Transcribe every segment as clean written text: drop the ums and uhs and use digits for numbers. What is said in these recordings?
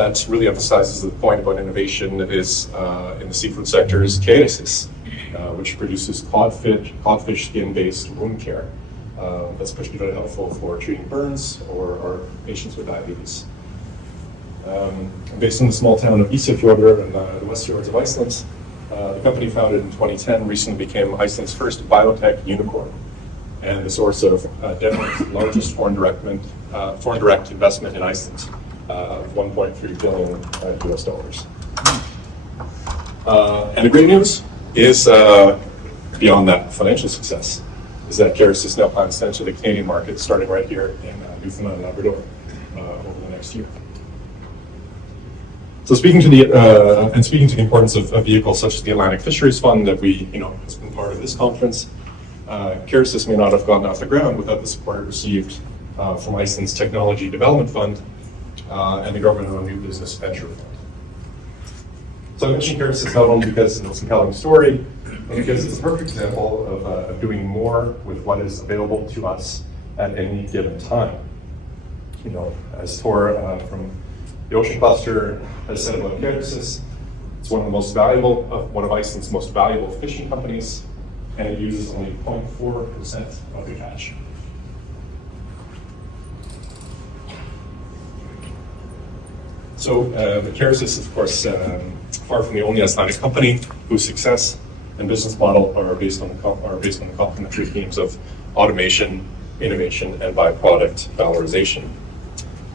that really emphasizes the point about innovation is in the seafood sector is Keresis, which produces codfish skin-based wound care. That's particularly helpful for treating burns or patients with diabetes. Based in the small town of Ísafjörður in the West Fjords of Iceland, the company founded in 2010 recently became Iceland's first biotech unicorn and the source of Denmark's largest foreign direct investment in Iceland of $1.3 billion US dollars. And the great news is, beyond that financial success, is that Keresis now plans to enter the Canadian market starting right here in Newfoundland and Labrador over the next year. So speaking to the importance of vehicles such as the Atlantic Fisheries Fund that has been part of this conference, Keresis may not have gotten off the ground without the support it received from Iceland's Technology Development Fund and the Government New Business Venture Fund. So I mentioned Keresis not only because it's a compelling story, but because it's a perfect example of doing more with what is available to us at any given time. As Tor from the Ocean Cluster has said about Keresis, it's one of Iceland's most valuable fishing companies, and it uses only 0.4% of the catch. So Keresis, of course, far from the only Icelandic company whose success and business model are based on the complementary themes of automation, innovation, and byproduct valorization.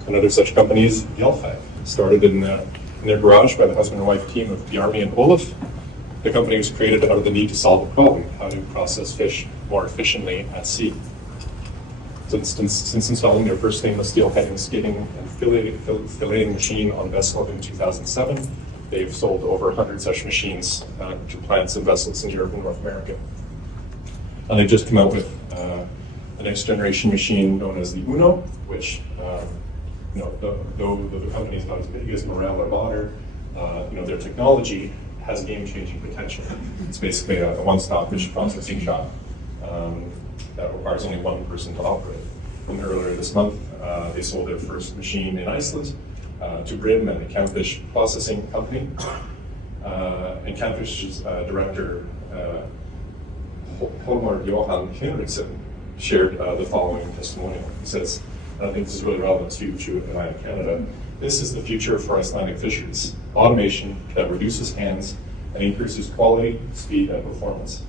Another such company is Yelfag, started in their garage by the husband and wife team of Bjarmi and Olaf. The company was created out of the need to solve a problem: how to process fish more efficiently at sea. Since installing their first stainless steel heading, skidding, and filleting machine on vessel in 2007, they've sold over 100 such machines to plants and vessels in Europe and North America. And they've just come out with the next generation machine known as the Uno, which, though the company is not as big as Morel or Bonner, their technology has game-changing potential. It's basically a one-stop fish processing shop that requires only one person to operate. And earlier this month, they sold their first machine in Iceland to Brim and the Camfish Processing Company. And Camfish's director, Hólmar Johan Henriksson, shared the following testimonial. He says, and I think this is really relevant to Atlantic Canada, "This is the future for Icelandic fisheries. Automation that reduces hands and increases quality, speed, and performance.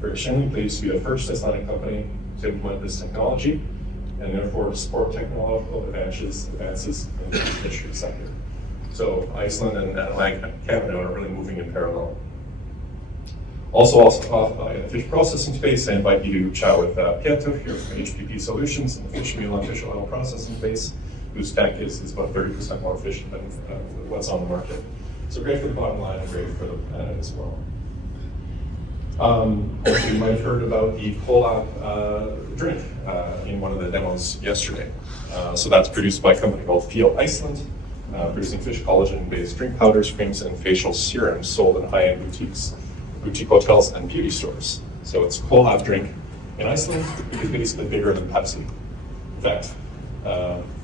We're extremely pleased to be the first Icelandic company to implement this technology and therefore support technological advances in the fisheries sector." So Iceland and Atlantic Canada are really moving in parallel. Also in the fish processing space, I invite you to chat with Peter here from HPP Solutions in the fish meal and fish oil processing space, whose tech is about 30% more efficient than what's on the market. So great for the bottom line and great for the planet as well. You might have heard about the Collab drink in one of the demos yesterday. So that's produced by a company called Feel Iceland, producing fish collagen-based drink powders, creams, and facial serums sold in high-end boutiques, boutique hotels, and beauty stores. So it's Collab drink in Iceland. It's basically bigger than Pepsi. In fact,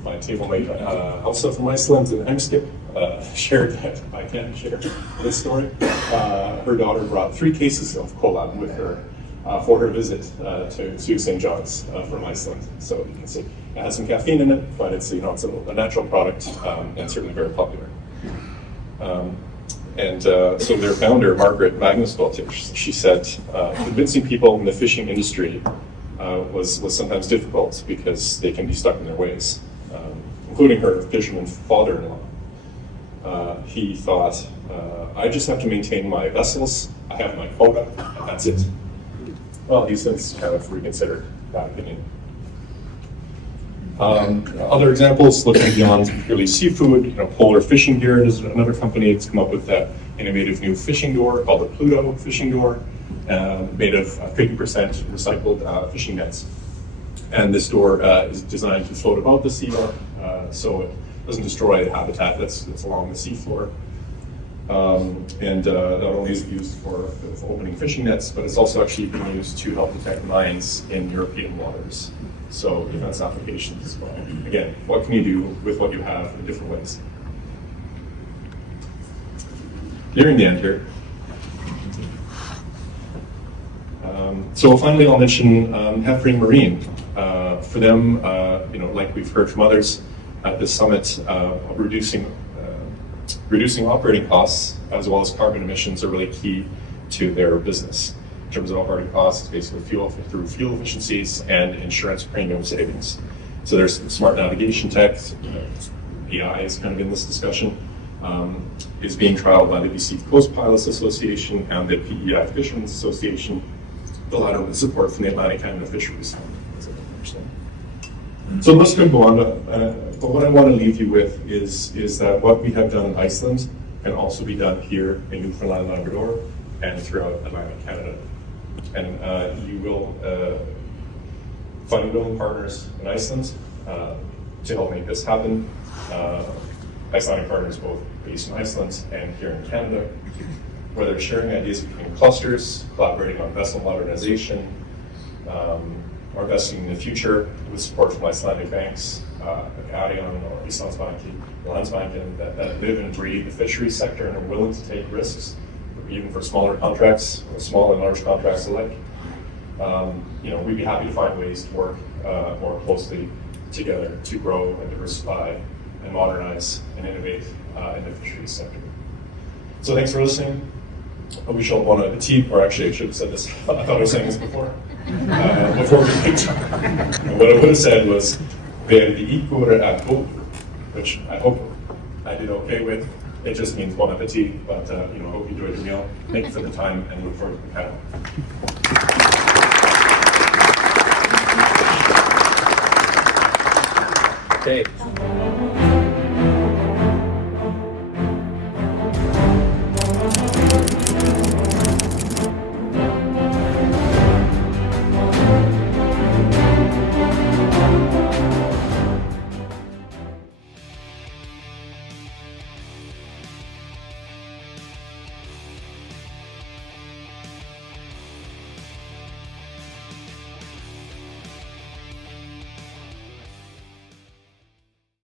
my table mate Elsa from Iceland and Emskip shared that I can't share this story. Her daughter brought 3 cases of Collab with her for her visit to St. John's from Iceland. So you can see it has some caffeine in it, but it's it's a natural product and certainly very popular. So their founder, Margaret Magnusdóttir, she said, convincing people in the fishing industry was sometimes difficult because they can be stuck in their ways, including her fisherman father-in-law. He thought, I just have to maintain my vessels, I have my quota, and that's it. Well, he's since kind of reconsidered that opinion. Other examples, looking beyond purely seafood, Polar Fishing Gear is another company that's come up with that innovative new fishing door called the Pluto fishing door, made of 50% recycled fishing nets. And this door is designed to float above the sea level, so it doesn't destroy the habitat that's along the seafloor. And not only is it used for opening fishing nets, but it's also actually being used to help detect mines in European waters. So defense applications as well. Again, what can you do with what you have in different ways? nearing the end here. So finally, I'll mention Heffring Marine. For them, like we've heard from others at this summit, reducing operating costs as well as carbon emissions are really key to their business. In terms of operating costs, it's basically through fuel efficiencies and insurance premium savings. So there's smart navigation tech, AI is kind of in this discussion, is being trialed by the BC Coast Pilots Association and the PEI Fishermen's Association, the latter with support from the Atlantic Canada Fisheries Fund. So the list can go on, but what I want to leave you with is that what we have done in Iceland can also be done here in Newfoundland and Labrador and throughout Atlantic Canada. And you will find willing partners in Iceland to help make this happen. Icelandic partners both based in Iceland and here in Canada, whether it's sharing ideas between clusters, collaborating on vessel modernization, or investing in the future with support from Icelandic banks, like Arion or Landsbanken, that live and breathe the fisheries sector and are willing to take risks, even for smaller contracts, or small and large contracts alike. We'd be happy to find ways to work more closely together to grow and diversify and modernize and innovate in the fisheries sector. So thanks for listening. We shall want a tea, or actually I should have said this, I thought I was saying this before we picked. And what I would have said was, "Verdi icor ad hoc," which I hope I did okay with. It just means bon appetit, but I hope you enjoyed your meal. Thank you for the time and look forward to the panel. Okay.